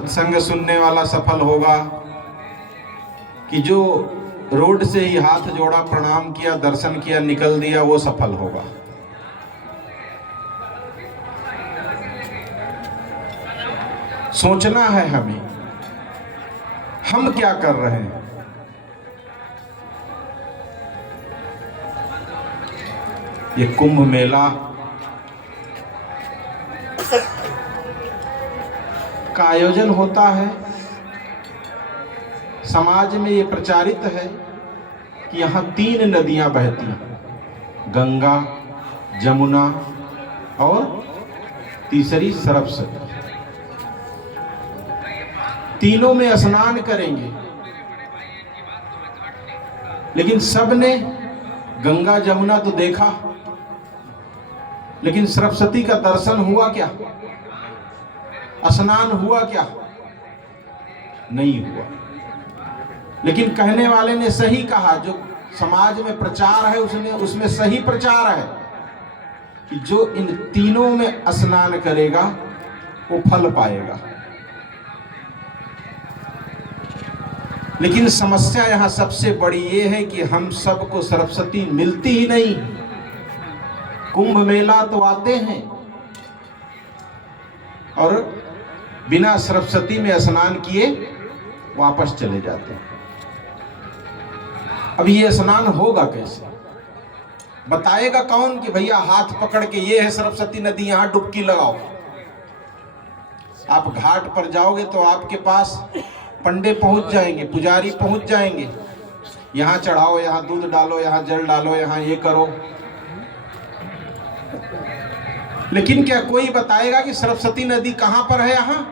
सत्संग सुनने वाला सफल होगा कि जो रोड से ही हाथ जोड़ा, प्रणाम किया, दर्शन किया, निकल दिया, वो सफल होगा। सोचना है हमें, हम क्या कर रहे हैं। ये कुंभ मेला का आयोजन होता है, समाज में ये प्रचारित है कि यहाँ 3 नदियां बहती हैं, गंगा, जमुना और तीसरी सरस्वती। तीनों में स्नान करेंगे, लेकिन सबने गंगा जमुना तो देखा, लेकिन सरस्वती का दर्शन हुआ क्या? स्नान हुआ क्या? नहीं हुआ। लेकिन कहने वाले ने सही कहा, जो समाज में प्रचार है उसमें सही प्रचार है कि जो इन तीनों में स्नान करेगा वो फल पाएगा। लेकिन समस्या यहां सबसे बड़ी ये है कि हम सबको सरस्वती मिलती ही नहीं। कुंभ मेला तो आते हैं और बिना सरस्वती में स्नान किए वापस चले जाते हैं। अब ये स्नान होगा कैसे? बताएगा कौन कि भैया हाथ पकड़ के ये है सरस्वती नदी, यहां डुबकी लगाओ। आप घाट पर जाओगे तो आपके पास पंडे पहुंच जाएंगे, पुजारी पहुंच जाएंगे, यहां चढ़ाओ, यहां दूध डालो, यहां जल डालो, यहां ये करो। लेकिन क्या कोई बताएगा कि सरस्वती नदी कहां पर है? यहां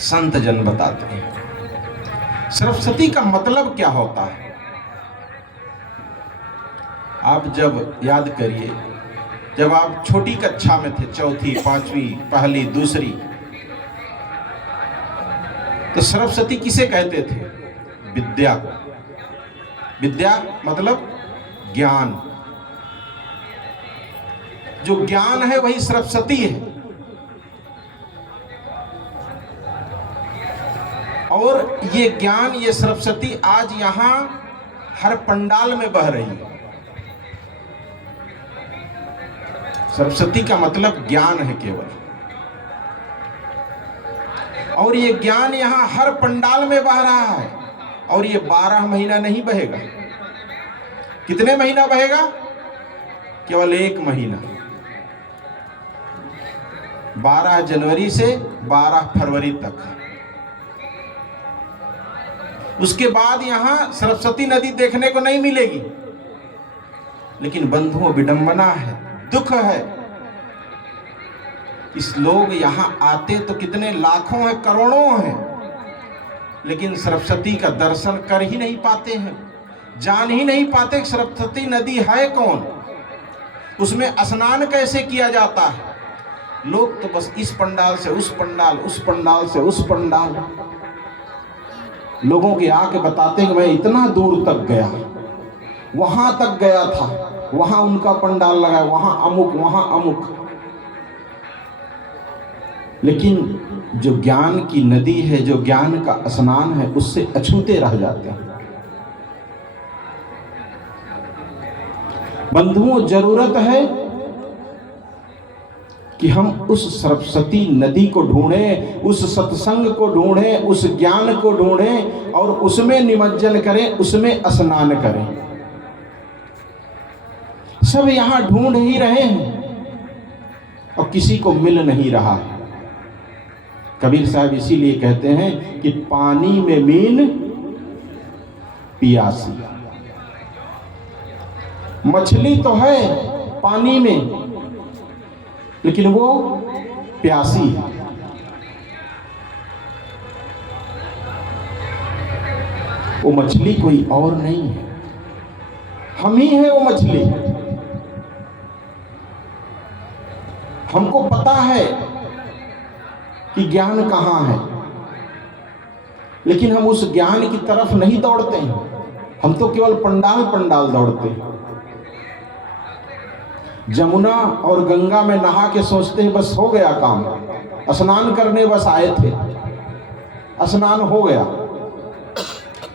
संत जन बताते हैं। सरस्वती का मतलब क्या होता है? आप जब याद करिए, जब आप छोटी कक्षा में थे, चौथी, पांचवी, पहली, दूसरी, तो सरस्वती किसे कहते थे? विद्या को। विद्या मतलब ज्ञान। जो ज्ञान है वही सरस्वती है। और ये ज्ञान, ये सरस्वती आज यहां हर पंडाल में बह रही है। सरस्वती का मतलब ज्ञान है केवल, और ये ज्ञान यहां हर पंडाल में बह रहा है। और ये 12 महीना नहीं बहेगा। कितने महीना बहेगा? केवल 1 महीना, 12 जनवरी से 12 फरवरी तक। उसके बाद यहां सरस्वती नदी देखने को नहीं मिलेगी। लेकिन बंधुओं, विडंबना है, दुख है, इस लोग यहां आते तो कितने लाखों हैं, करोड़ों हैं, लेकिन सरस्वती का दर्शन कर ही नहीं पाते हैं, जान ही नहीं पाते कि सरस्वती नदी है कौन, उसमें स्नान कैसे किया जाता है। लोग तो बस इस पंडाल से उस पंडाल, उस पंडाल से उस पंडाल, लोगों के आके बताते हैं कि मैं इतना दूर तक गया, वहां तक गया था, वहां उनका पंडाल लगा, वहां अमुक, वहां अमुक। लेकिन जो ज्ञान की नदी है, जो ज्ञान का स्नान है, उससे अछूते रह जाते हैं। बंधुओं, जरूरत है कि हम उस सरस्वती नदी को ढूंढें, उस सत्संग को ढूंढें, उस ज्ञान को ढूंढें और उसमें निमज्जन करें, उसमें स्नान करें। सब यहां ढूंढ ही रहे हैं और किसी को मिल नहीं रहा है। कबीर साहब इसीलिए कहते हैं कि पानी में मीन पियासी। मछली तो है पानी में, लेकिन वो प्यासी है। वो मछली कोई और नहीं है, हम ही है वो मछली। हमको पता है कि ज्ञान कहाँ है, लेकिन हम उस ज्ञान की तरफ नहीं दौड़ते हैं। हम तो केवल पंडाल पंडाल दौड़ते हैं। जमुना और गंगा में नहा के सोचते हैं बस हो गया काम, स्नान करने बस आए थे, स्नान हो गया।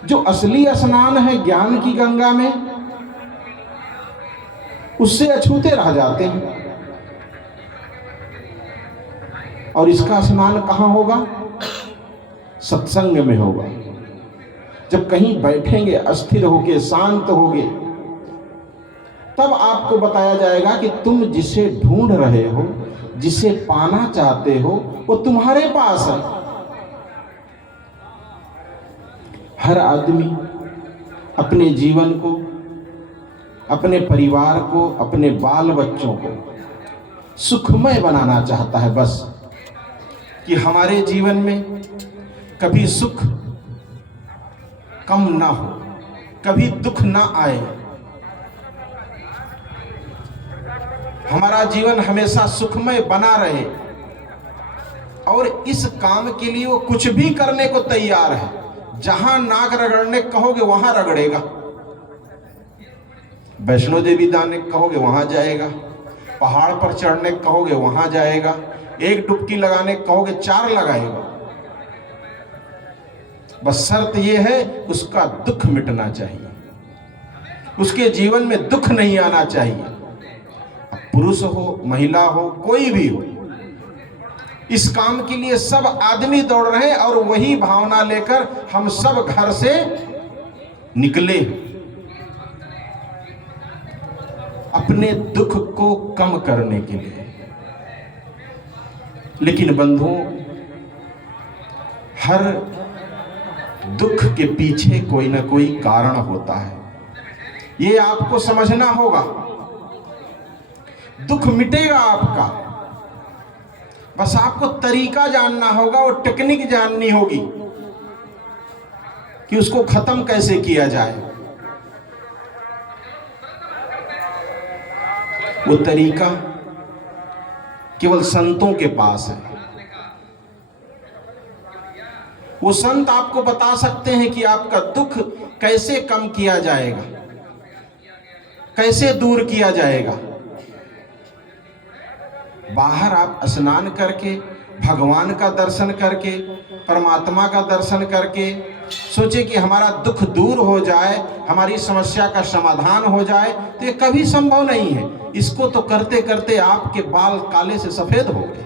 जो असली स्नान है ज्ञान की गंगा में, उससे अछूते रह जाते हैं। और इसका स्नान कहां होगा? सत्संग में होगा। जब कहीं बैठेंगे, अस्थिर होके, शांत होगे, तब आपको बताया जाएगा कि तुम जिसे ढूंढ रहे हो, जिसे पाना चाहते हो, वो तुम्हारे पास है। हर आदमी अपने जीवन को, अपने परिवार को, अपने बाल बच्चों को सुखमय बनाना चाहता है, बस कि हमारे जीवन में कभी सुख कम ना हो, कभी दुख ना आए, हमारा जीवन हमेशा सुखमय बना रहे। और इस काम के लिए वो कुछ भी करने को तैयार है। जहां नाक रगड़ने कहोगे वहां रगड़ेगा, वैष्णो देवी जाने कहोगे वहां जाएगा, पहाड़ पर चढ़ने कहोगे वहां जाएगा, एक डुबकी लगाने कहोगे 4 लगाएगा। बस शर्त यह है उसका दुख मिटना चाहिए, उसके जीवन में दुख नहीं आना चाहिए। पुरुष हो, महिला हो, कोई भी हो, इस काम के लिए सब आदमी दौड़ रहे हैं। और वही भावना लेकर हम सब घर से निकले, अपने दुख को कम करने के लिए। लेकिन बंधुओं, हर दुख के पीछे कोई ना कोई कारण होता है, ये आपको समझना होगा। दुख मिटेगा आपका, बस आपको तरीका जानना होगा, वो टेक्निक जाननी होगी कि उसको खत्म कैसे किया जाए। वो तरीका केवल संतों के पास है। वो संत आपको बता सकते हैं कि आपका दुख कैसे कम किया जाएगा, कैसे दूर किया जाएगा। बाहर आप स्नान करके, भगवान का दर्शन करके, परमात्मा का दर्शन करके सोचे कि हमारा दुख दूर हो जाए, हमारी समस्या का समाधान हो जाए, तो ये कभी संभव नहीं है। इसको तो करते करते आपके बाल काले से सफेद हो गए।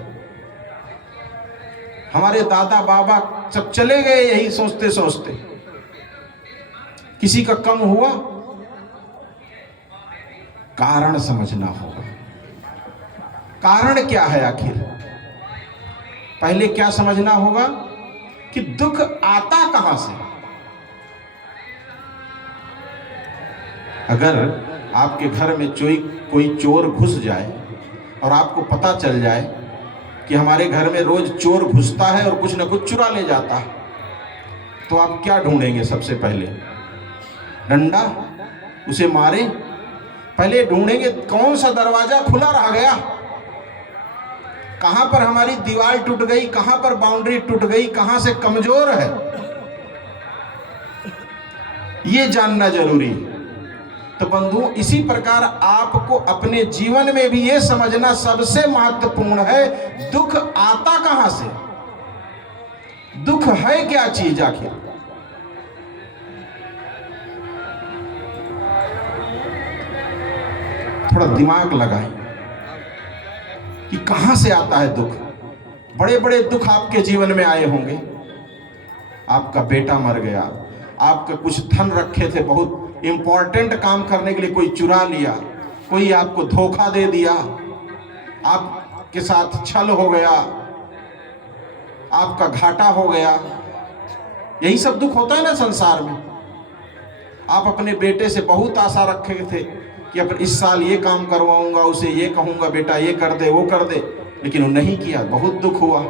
हमारे दादा बाबा सब चले गए यही सोचते सोचते। किसी का कम हुआ, कारण समझना होगा। कारण क्या है आखिर? पहले क्या समझना होगा कि दुख आता कहां से। अगर आपके घर में कोई चोर घुस जाए और आपको पता चल जाए कि हमारे घर में रोज चोर घुसता है और कुछ न कुछ चुरा ले जाता है, तो आप क्या ढूंढेंगे? सबसे पहले डंडा, उसे मारे। पहले ढूंढेंगे कौन सा दरवाजा खुला रह गया, कहां पर हमारी दीवार टूट गई, कहां पर बाउंड्री टूट गई, कहां से कमजोर है, ये जानना जरूरी है। तो बंधु, इसी प्रकार आपको अपने जीवन में भी ये समझना सबसे महत्वपूर्ण है, दुख आता कहां से, दुख है क्या चीज आखिर। थोड़ा दिमाग लगाएं कि कहां से आता है दुख। बड़े बड़े दुख आपके जीवन में आए होंगे। आपका बेटा मर गया, आपके कुछ धन रखे थे, बहुत इंपॉर्टेंट काम करने के लिए कोई चुरा लिया, कोई आपको धोखा दे दिया, आपके साथ छल हो गया, आपका घाटा हो गया। यही सब दुख होता है ना संसार में। आप अपने बेटे से बहुत आशा रखे थे कि अब इस साल ये काम करवाऊंगा, उसे ये कहूंगा बेटा ये कर दे वो कर दे, लेकिन वो नहीं किया, बहुत दुख हुआ,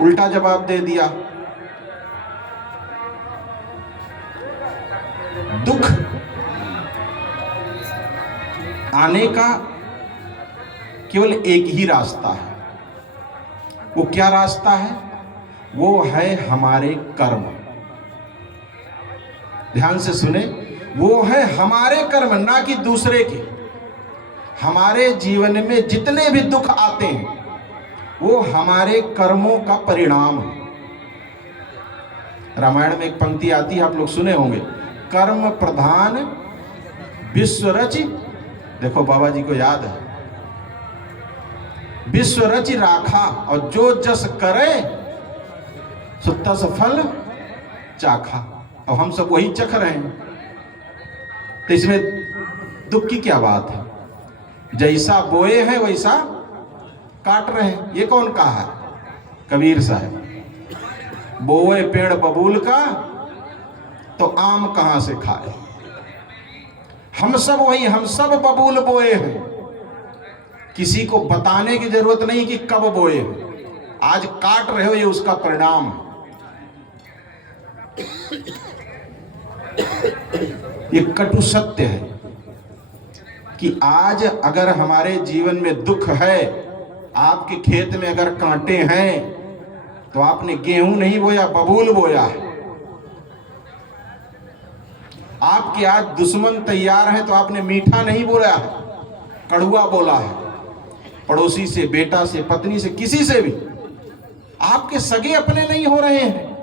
उल्टा जवाब दे दिया। दुख आने का केवल एक ही रास्ता है। वो क्या रास्ता है? वो है हमारे कर्म। ध्यान से सुने, वो है हमारे कर्म, ना कि दूसरे के। हमारे जीवन में जितने भी दुख आते हैं वो हमारे कर्मों का परिणाम है। रामायण में एक पंक्ति आती है, आप लोग सुने होंगे, कर्म प्रधान विश्व रचि, देखो बाबा जी को याद है, विश्व रचि राखा, और जो जस करे सो तस फल चाखा। और हम सब वही चख रहे हैं, तो इसमें दुख की क्या बात है? जैसा बोए हैं वैसा काट रहे हैं। ये कौन कहा है? कबीर साहब। बोए पेड़ बबूल का तो आम कहां से खाए। हम सब वही, हम सब बबूल बोए हैं, किसी को बताने की जरूरत नहीं कि कब बोए। आज काट रहे हो, ये उसका परिणाम है। ये कटु सत्य है कि आज अगर हमारे जीवन में दुख है, आपके खेत में अगर कांटे हैं, तो आपने गेहूं नहीं बोया, बबूल बोया है। आपके आज दुश्मन तैयार हैं, तो आपने मीठा नहीं बोला है, कड़ुआ बोला है। पड़ोसी से, बेटा से, पत्नी से, किसी से भी आपके सगे अपने नहीं हो रहे हैं।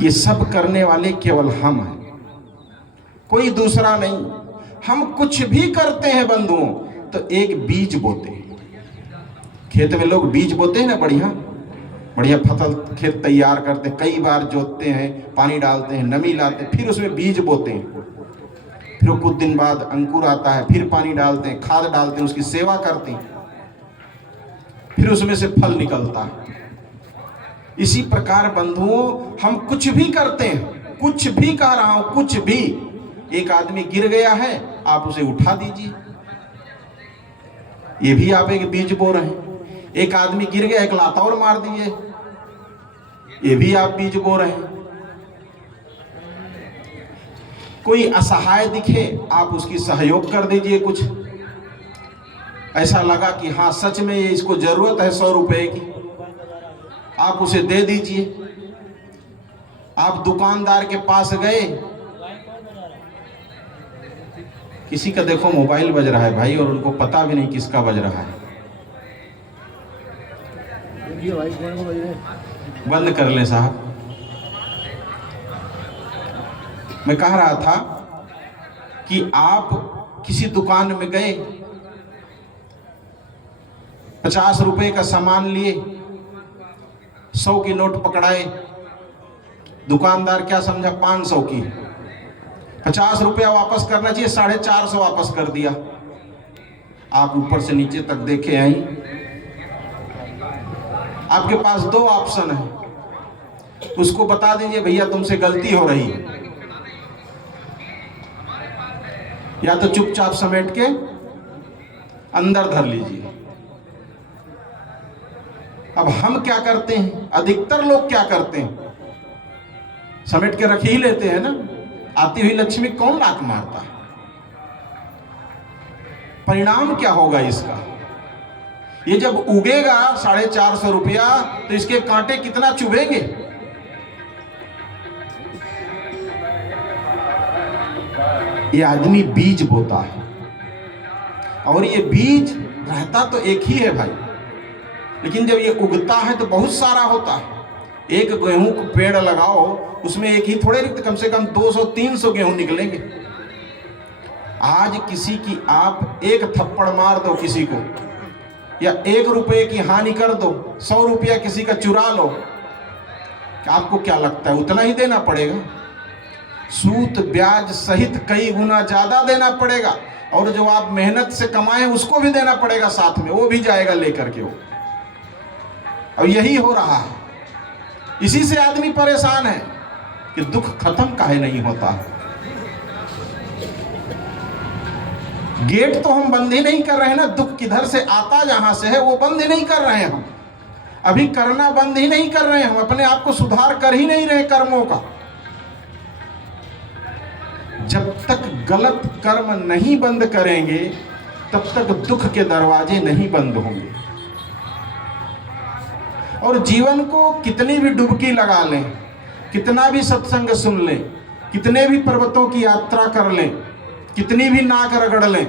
ये सब करने वाले केवल हम हैं, कोई दूसरा नहीं। हम कुछ भी करते हैं बंधुओं तो एक बीज बोते हैं। खेत में लोग बीज बोते हैं ना, बढ़िया बढ़िया फसल खेत तैयार करते हैं, कई बार जोतते हैं, पानी डालते हैं, नमी लाते हैं, फिर उसमें बीज बोते हैं। फिर कुछ दिन बाद अंकुर आता है, फिर पानी डालते हैं, खाद डालते हैं, उसकी सेवा करते हैं, फिर उसमें से फल निकलता है। इसी प्रकार बंधुओं हम कुछ भी करते हैं, कुछ भी कह रहा हूं, कुछ भी। एक आदमी गिर गया है, आप उसे उठा दीजिए, ये भी आप एक बीज बो रहे हैं। एक आदमी गिर गया, एक लात और मार दिए, ये भी आप बीज बो रहे हैं। कोई असहाय दिखे, आप उसकी सहयोग कर दीजिए। कुछ ऐसा लगा कि हाँ सच में ये इसको जरूरत है 100 रुपए की, आप उसे दे दीजिए। आप दुकानदार के पास गए, किसी का देखो मोबाइल बज रहा है भाई, और उनको पता भी नहीं किसका बज रहा है। बंद कर ले साहब। मैं कह रहा था कि आप किसी दुकान में गए, 50 रुपए का सामान लिए, 100 की नोट पकड़ाए, दुकानदार क्या समझा 500 की, 50 रुपया वापस करना चाहिए, 450 वापस कर दिया। आप ऊपर से नीचे तक देखे आई, आपके पास 2 ऑप्शन है। उसको बता दीजिए भैया तुमसे गलती हो रही है, या तो चुपचाप समेट के अंदर धर लीजिए। अब हम क्या करते हैं, अधिकतर लोग क्या करते हैं, समेट के रख ही लेते हैं ना। आती हुई लक्ष्मी कौन लात मारता है? परिणाम क्या होगा इसका? ये जब उगेगा 450 रुपया, तो इसके कांटे कितना चुभेंगे। ये आदमी बीज बोता है, और ये बीज रहता तो एक ही है भाई, लेकिन जब ये उगता है तो बहुत सारा होता है। एक गेहूं को पेड़ लगाओ, उसमें एक ही थोड़े, कम से कम 200-300 गेहूं निकलेंगे। आज किसी की आप एक थप्पड़ मार दो किसी को, या 1 रुपए की हानि कर दो, 100 रुपया किसी का चुरा लो, आपको क्या लगता है उतना ही देना पड़ेगा? सूद ब्याज सहित कई गुना ज्यादा देना पड़ेगा, और जो आप मेहनत से कमाए उसको भी देना पड़ेगा साथ में, वो भी जाएगा लेकर के वो। और यही हो रहा है, इसी से आदमी परेशान है कि दुख खत्म काहे नहीं होता। गेट तो हम बंद ही नहीं कर रहे हैं ना, दुख किधर से आता जहां से है वो बंद ही नहीं कर रहे हैं हम, अभी करना बंद ही नहीं कर रहे हैं हम, अपने आप को सुधार कर ही नहीं रहे कर्मों का। जब तक गलत कर्म नहीं बंद करेंगे तब तक दुख के दरवाजे नहीं बंद होंगे। और जीवन को कितनी भी डुबकी लगा लें, कितना भी सत्संग सुन लें, कितने भी पर्वतों की यात्रा कर लें, कितनी भी नाक रगड़ लें,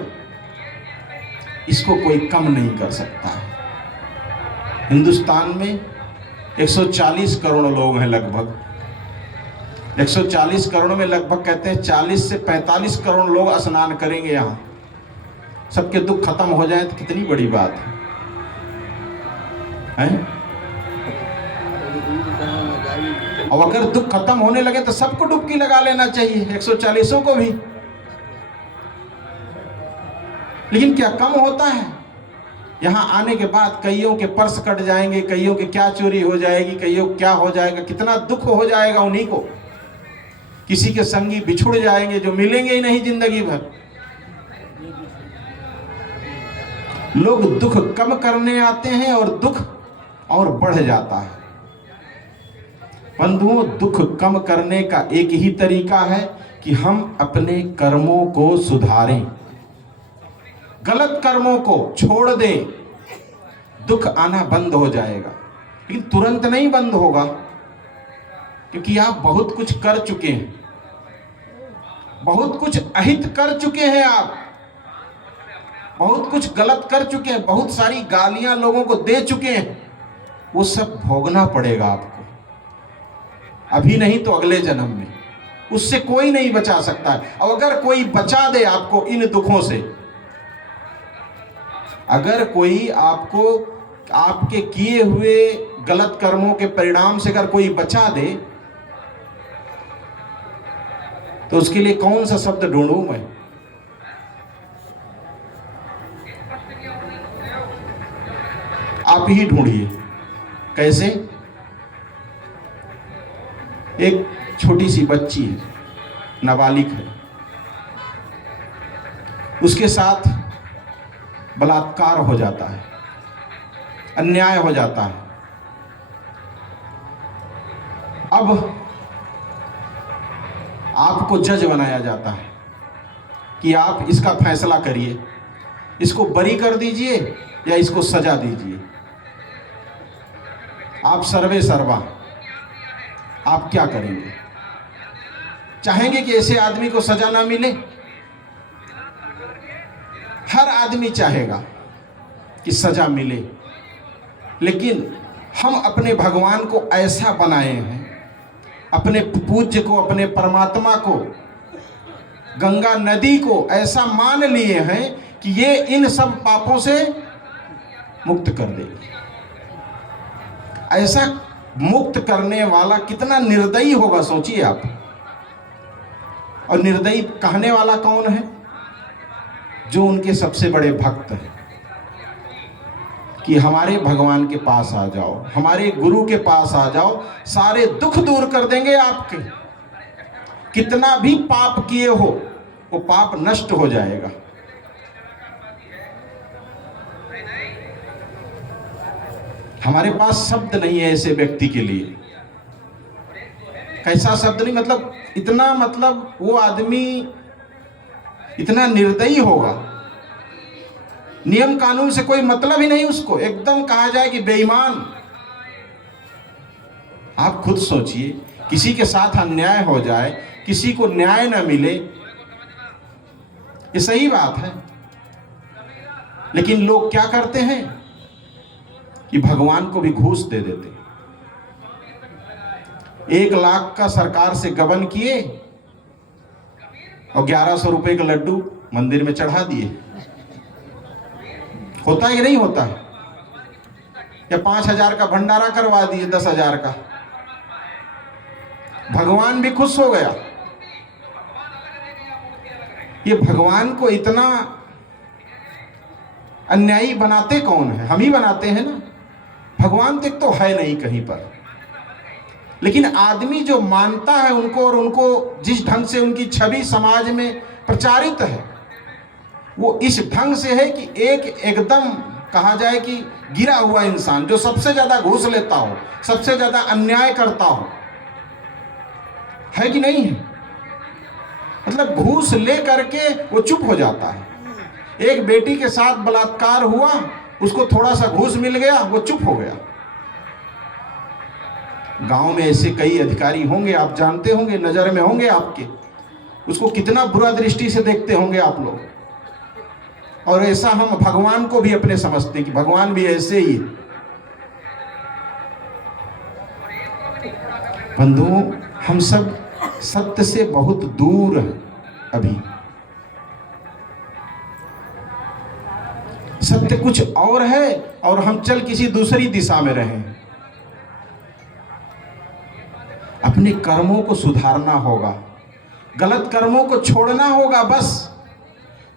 इसको कोई कम नहीं कर सकता है। हिंदुस्तान में 140 करोड़ लोग हैं लगभग। 140 करोड़ में लगभग कहते हैं 40 से 45 करोड़ लोग स्नान करेंगे यहाँ। सबके दुख खत्म हो जाए तो कितनी बड़ी बात है? और अगर दुख खत्म होने लगे तो सबको डुबकी लगा लेना चाहिए, 140 को भी। लेकिन क्या कम होता है? यहाँ आने के बाद कईयों के पर्स कट जाएंगे, कईयों के क्या चोरी हो जाएगी, कईयों क्या हो जाएगा, कितना दुख हो जाएगा उन्हीं को। किसी के संगी बिछुड़ जाएंगे जो मिलेंगे ही नहीं जिंदगी भर। लोग दुख कम करने आते हैं और दुख और बढ़ जाता है। बंधुओं, दुख कम करने का एक ही तरीका है कि हम अपने कर्मों को सुधारें, गलत कर्मों को छोड़ दें। दुख आना बंद हो जाएगा, लेकिन तुरंत नहीं बंद होगा, क्योंकि आप बहुत कुछ कर चुके हैं, बहुत कुछ अहित कर चुके हैं, आप बहुत कुछ गलत कर चुके हैं, बहुत सारी गालियां लोगों को दे चुके हैं। वो सब भोगना पड़ेगा आपको, अभी नहीं तो अगले जन्म में। उससे कोई नहीं बचा सकता है। और अगर कोई बचा दे आपको इन दुखों से, अगर कोई आपको आपके किए हुए गलत कर्मों के परिणाम से अगर कोई बचा दे, तो उसके लिए कौन सा शब्द ढूंढूं मैं? आप ही ढूंढिए। कैसे? एक छोटी सी बच्ची है, नाबालिग है, उसके साथ बलात्कार हो जाता है, अन्याय हो जाता है। अब आपको जज बनाया जाता है कि आप इसका फैसला करिए, इसको बरी कर दीजिए या इसको सजा दीजिए। आप सर्वे सर्वा, आप क्या करेंगे? चाहेंगे कि ऐसे आदमी को सजा ना मिले? हर आदमी चाहेगा कि सजा मिले, लेकिन हम अपने भगवान को ऐसा बनाए हैं, अपने पूज्य को, अपने परमात्मा को, गंगा नदी को ऐसा मान लिए हैं कि ये इन सब पापों से मुक्त कर देगी। ऐसा मुक्त करने वाला कितना निर्दयी होगा, सोचिए आप। और निर्दयी कहने वाला कौन है? जो उनके सबसे बड़े भक्त हैं, कि हमारे भगवान के पास आ जाओ, हमारे गुरु के पास आ जाओ, सारे दुख दूर कर देंगे आपके। कितना भी पाप किए हो, वो पाप नष्ट हो जाएगा। हमारे पास शब्द नहीं है ऐसे व्यक्ति के लिए। कैसा शब्द नहीं, मतलब इतना, मतलब वो आदमी इतना निर्दयी होगा, नियम कानून से कोई मतलब ही नहीं उसको, एकदम कहा जाए कि बेईमान। आप खुद सोचिए, किसी के साथ अन्याय हो जाए, किसी को न्याय न मिले, ये सही बात है। लेकिन लोग क्या करते हैं कि भगवान को भी घूस दे देते। 1 लाख का सरकार से गबन किए और 1100 रुपए का लड्डू मंदिर में चढ़ा दिए। होता है कि नहीं होता है? या 5000 का भंडारा करवा दिए 10,000 का, भगवान भी खुश हो गया। ये भगवान को इतना अन्यायी बनाते कौन है? हम ही बनाते हैं ना। भगवान तो है नहीं कहीं पर, लेकिन आदमी जो मानता है उनको, और उनको जिस ढंग से उनकी छवि समाज में प्रचारित है, वो इस ढंग से है कि एकदम कहा जाए कि गिरा हुआ इंसान, जो सबसे ज्यादा घूस लेता हो, सबसे ज्यादा अन्याय करता हो, है कि नहीं है? मतलब घूस ले करके वो चुप हो जाता है। एक बेटी के साथ बलात्कार हुआ, उसको थोड़ा सा घूस मिल गया, वो चुप हो गया। गांव में ऐसे कई अधिकारी होंगे, आप जानते होंगे, नजर में होंगे आपके, उसको कितना बुरा दृष्टि से देखते होंगे आप लोग। और ऐसा हम भगवान को भी अपने समझते हैं कि भगवान भी ऐसे ही है। बंधुओं, हम सब सत्य से बहुत दूर हैं अभी। सत्य कुछ और है और हम चल किसी दूसरी दिशा में रहे हैं। अपने कर्मों को सुधारना होगा, गलत कर्मों को छोड़ना होगा। बस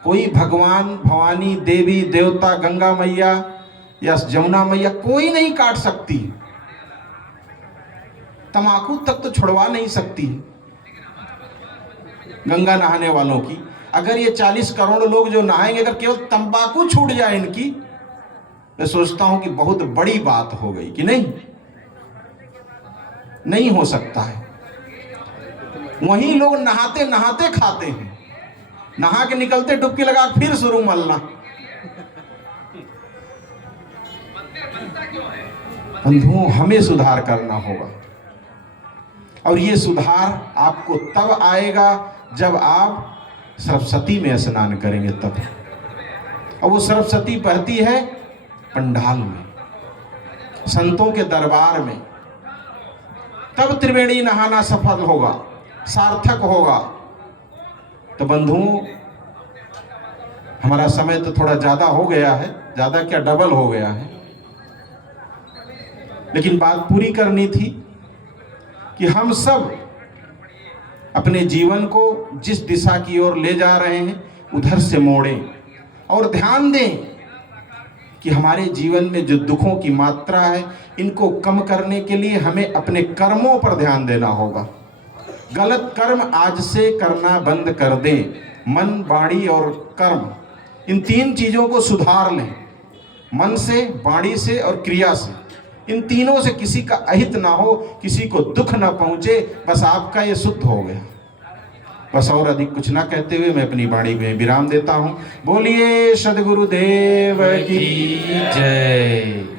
कोई भगवान, भवानी, देवी, देवता, गंगा मैया या जमुना मैया कोई नहीं काट सकती। तंबाकू तक तो छुड़वा नहीं सकती गंगा नहाने वालों की। अगर ये 40 करोड़ लोग जो नहाएंगे, अगर केवल तंबाकू छूट जाए इनकी, मैं सोचता हूं कि बहुत बड़ी बात हो गई कि नहीं। नहीं हो सकता है। वहीं लोग नहाते नहाते खाते हैं, नहा के निकलते डुबकी लगा फिर शुरू मलना। बंधुओं, हमें सुधार करना होगा और ये सुधार आपको तब आएगा जब आप सरस्वती में स्नान करेंगे तब। और वो सरस्वती बहती है पंडाल में, संतों के दरबार में। तब त्रिवेणी नहाना सफल होगा, सार्थक होगा। तो बंधुओं, हमारा समय तो थोड़ा ज्यादा हो गया है, ज्यादा क्या डबल हो गया है, लेकिन बात पूरी करनी थी कि हम सब अपने जीवन को जिस दिशा की ओर ले जा रहे हैं उधर से मोड़ें और ध्यान दें कि हमारे जीवन में जो दुखों की मात्रा है, इनको कम करने के लिए हमें अपने कर्मों पर ध्यान देना होगा। गलत कर्म आज से करना बंद कर दें। मन, वाणी और कर्म, इन 3 चीजों को सुधार लें। मन से, वाणी से और क्रिया से। इन तीनों से किसी का अहित ना हो, किसी को दुख ना पहुंचे, बस आपका ये शुद्ध हो गया। बस और अधिक कुछ ना कहते हुए मैं अपनी वाणी में विराम देता हूं। बोलिए सद्गुरुदेव की जय।